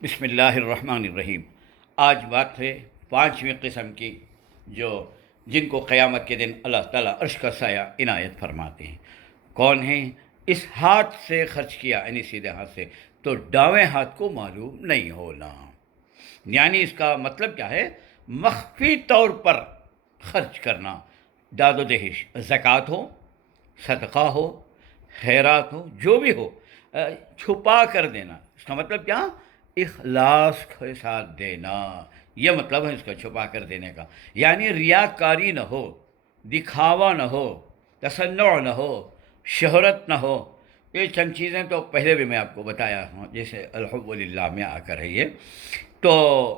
بسم اللہ الرحمن الرحیم۔ آج بات ہے پانچویں قسم کی، جن کو قیامت کے دن اللہ تعالیٰ عرش کا سایہ عنایت فرماتے ہیں۔ کون ہیں؟ اس ہاتھ سے خرچ کیا، یعنی سیدھے ہاتھ سے، تو دائیں ہاتھ کو معلوم نہیں ہونا۔ یعنی اس کا مطلب کیا ہے؟ مخفی طور پر خرچ کرنا، داد و دہش، زکوٰۃ ہو، صدقہ ہو، خیرات ہو، جو بھی ہو، چھپا کر دینا۔ اس کا مطلب کیا؟ اخلاص کے ساتھ دینا، یہ مطلب ہے اس کا چھپا کر دینے کا۔ یعنی ریاکاری نہ ہو، دکھاوا نہ ہو، تصنع نہ ہو، شہرت نہ ہو۔ یہ چند چیزیں تو پہلے بھی میں آپ کو بتایا ہوں، جیسے الحب للہ میں آ کر ہے یہ۔ تو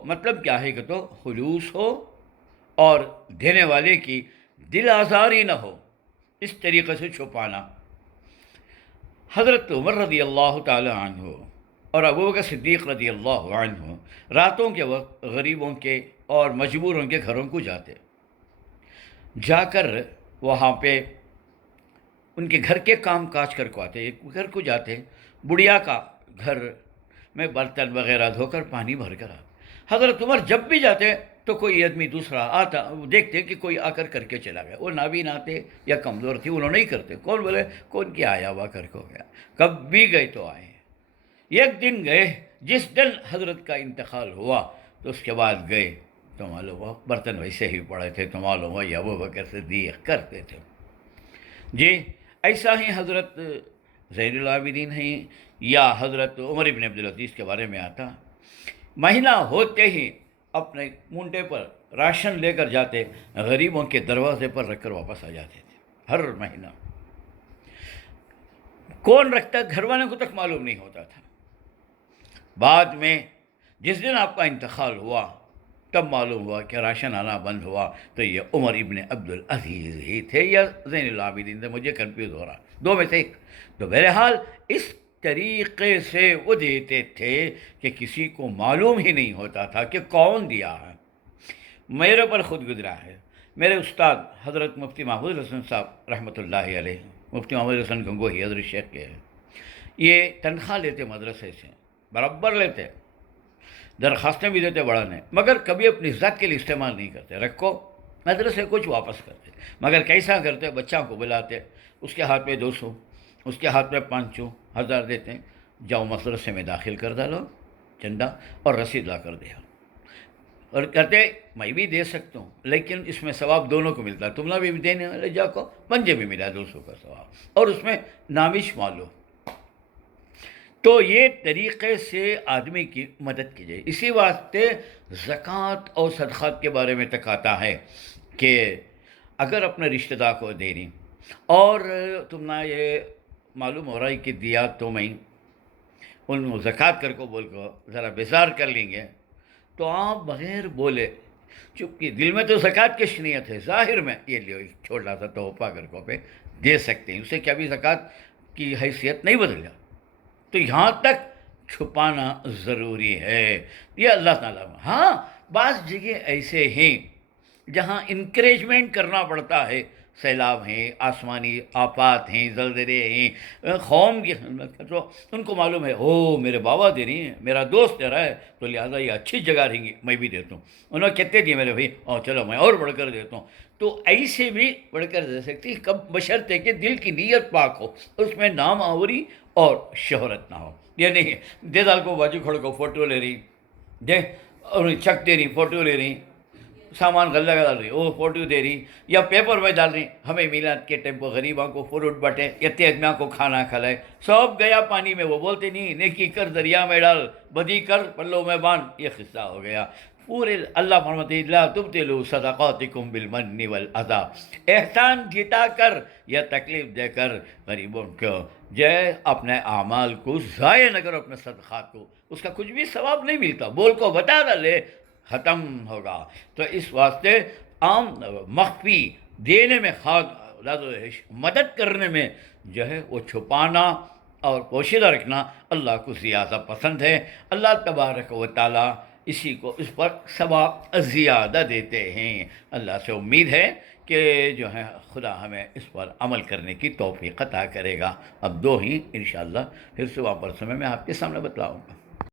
مطلب کیا ہے کہ تو خلوص ہو اور دینے والے کی دل آزاری نہ ہو، اس طریقے سے چھپانا۔ حضرت عمر رضی اللہ تعالی عنہ اور ابوبکر صدیق رضی اللہ عنہ راتوں کے وقت غریبوں کے اور مجبوروں کے گھروں کو جا کر وہاں پہ ان کے گھر کے کام کاج کر کو آتے، ایک گھر کو جاتے، بڑھیا کا گھر میں برتن وغیرہ دھو کر پانی بھر کر آتے۔ حضرت عمر جب بھی جاتے تو کوئی آدمی دوسرا آتا، دیکھتے کہ کوئی آ کر کے چلا گیا، وہ نابین آتے یا کمزور تھی، انہوں نہیں کرتے، کون بولے کون کیا آیا ہوا کر کو گیا، کب بھی گئے تو آئے۔ ایک دن گئے، جس دن حضرت کا انتقال ہوا تو اس کے بعد گئے تو معلوم ہوا برتن ویسے ہی پڑے تھے، تو معلوم ہوا ابوبکر صدیق کرتے تھے۔ جی ایسا ہی حضرت زین العابدین ہیں یا حضرت عمر ابن عبدالعزیز کے بارے میں آتا، مہینہ ہوتے ہی اپنے مونٹے پر راشن لے کر جاتے، غریبوں کے دروازے پر رکھ کر واپس آ جاتے تھے ہر مہینہ۔ کون رکھتا؟ گھر والوں کو تک معلوم نہیں ہوتا تھا۔ بعد میں جس دن آپ کا انتقال ہوا تب معلوم ہوا کہ راشن آنا بند ہوا، تو یہ عمر ابن عبدالعزیز ہی تھے یا زین العابدین تھے، مجھے کنفیوز ہو رہا، دو میں سے ایک۔ تو بہرحال اس طریقے سے وہ دیتے تھے کہ کسی کو معلوم ہی نہیں ہوتا تھا کہ کون دیا ہے۔ میرے پر خود گزرا ہے، میرے استاد حضرت مفتی محمود حسن صاحب رحمۃ اللہ علیہ، مفتی محمود حسن گنگوہی حضرت شیخ کے ہیں، یہ تنخواہ لیتے مدرسے سے، برابر لیتے، درخواستیں بھی دیتے بڑھانے، مگر کبھی اپنی ذات کے لیے استعمال نہیں کرتے، رکھو مدرسے کچھ واپس کرتے۔ مگر کیسا کرتے؟ بچوں کو بلاتے، اس کے ہاتھ میں 200، اس کے ہاتھ میں 500، 1000 دیتے، جاؤ مدرسے میں داخل کر ڈالو چندہ اور رسید لا کر دیا، اور کہتے میں بھی دے سکتا ہوں لیکن اس میں ثواب دونوں کو ملتا ہے، تم بھی دینے والے جا کو، مجھے بھی ملا 200 کا ثواب، اور اس میں نامی شمار لو۔ تو یہ طریقے سے آدمی کی مدد کی جائے۔ اسی واسطے زکوٰۃ اور صدقات کے بارے میں تک آتا ہے کہ اگر اپنے رشتہ دار کو دے رہی اور تم نہ یہ معلوم ہو رہا ہے کہ دیا تو میں ان زکوٰۃ کر کو بول کو ذرا بیزار کر لیں گے، تو آپ بغیر بولے چونکہ دل میں تو زکوٰۃ کی نیت ہے، ظاہر میں یہ لیو چھوٹا سا تحفہ کر کو پہ دے سکتے ہیں، اسے کبھی زکوٰۃ کی حیثیت نہیں بدل جاتی۔ تو یہاں تک چھپانا ضروری ہے، یہ اللہ تعالیٰ میں۔ ہاں بعض جگہ ایسے ہیں جہاں انکریجمنٹ کرنا پڑتا ہے، سیلاب ہیں، آسمانی آفات ہیں، زلزلے ہیں، قوم کی، تو ان کو معلوم ہے او میرے بابا دے رہی ہیں، میرا دوست دے رہا ہے، تو لہٰذا یہ اچھی جگہ رہیں گی، میں بھی دیتا ہوں۔ انہوں نے کتنے دیے میرے بھائی، اور چلو میں اور بڑھ کر دیتا ہوں۔ تو ایسے بھی بڑھ کر دے سکتی، کب بشرطے کہ دل کی نیت پاک ہو، اس میں نام آوری اور شہرت نہ ہو۔ یہ نہیں دے دال کو باجو کھڑ کو فوٹو لے رہی، دے اور چک دے رہی، فوٹو لے رہی، سامان غلہ ڈال رہی، وہ فوٹو دے رہی، یا پیپر میں ڈال رہی ہمیں میلاد کے ٹائم کو غریباں کو فروٹ بٹے، اتنے آدمیوں کو کھانا کھلائے، سب گیا پانی میں۔ وہ بولتے نہیں نیکی کر دریا میں ڈال، بدی کر پلوں میں باندھ، یہ قصہ ہو گیا۔ پورے اللہ فرماتے لا تبطلوا صدقاتکم بالمن والاذی، احسان جتا کر یا تکلیف دے کر غریبوں کو اپنے اعمال کو ضائع نہ کرو، اپنے صدقات کو، اس کا کچھ بھی ثواب نہیں ملتا، بول کو بتا ڈالے ختم ہوگا۔ تو اس واسطے عام مخفی دینے میں، مدد کرنے میں جو ہے وہ چھپانا اور پوشیدہ رکھنا اللہ کو زیادہ پسند ہے۔ اللہ تبارک و تعالیٰ اسی کو اس پر ثواب زیادہ دیتے ہیں۔ اللہ سے امید ہے کہ جو ہے خدا ہمیں اس پر عمل کرنے کی توفیق عطا کرے گا۔ اب دو ہی انشاءاللہ پھر صبح پرسوں میں آپ کے سامنے بتلاؤں گا۔